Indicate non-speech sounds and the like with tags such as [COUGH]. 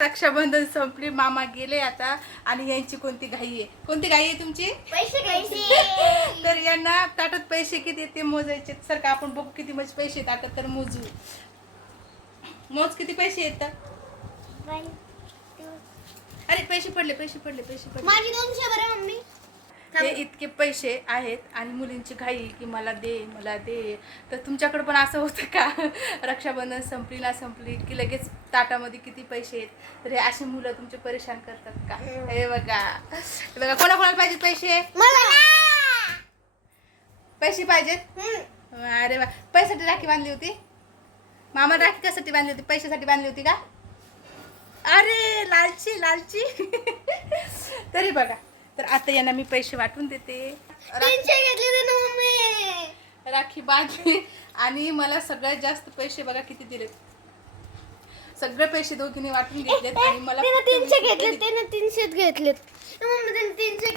रक्षाबंधन संपली मामा गेले आता आणि यांची कोणती घाई आहे? कोणती घाई आहे तुमची? पैसे [LAUGHS] तर यांना ताटात पैसे किती ते मोजायचे सर का आपण बघू किती म्हणजे पैसे ताटात तर मोजू. मोज किती पैसे येतात अरे पैसे पडले पैसे पडले पैसे पडले. माझी दोनशे हे इतके पैसे आहेत आणि मुलींची घाई की मला दे मला दे. तर तुमच्याकडे पण असं होतं का? [LAUGHS] रक्षाबंधन संपली ना संपली की लगेच ताटामध्ये किती पैसे आहेत? तर हे अशी मुलं तुमचे परेशान करतात का? हे. बघा. हे बघा कोणाकोणाला पाहिजे पैसे? पैसे पाहिजेत? अरे वा. पैशासाठी राखी बांधली होती? मामा राखी कशासाठी बांधली होती? पैशासाठी बांधली होती का? अरे लालची लालची. [LAUGHS] तरी बघा. तर आता यांना मी पैसे वाटून देते. रा- तीनशे घेतले ते ना मम्मी राखी बांधली आणि मला सगळ्यात जास्त पैसे बघा किती दिलेत. सगळे पैसे दोघींनी वाटून घेतलेत आणि मला तीनशे घेतले. त्याने तीनशेच घेतलेत. तीनशे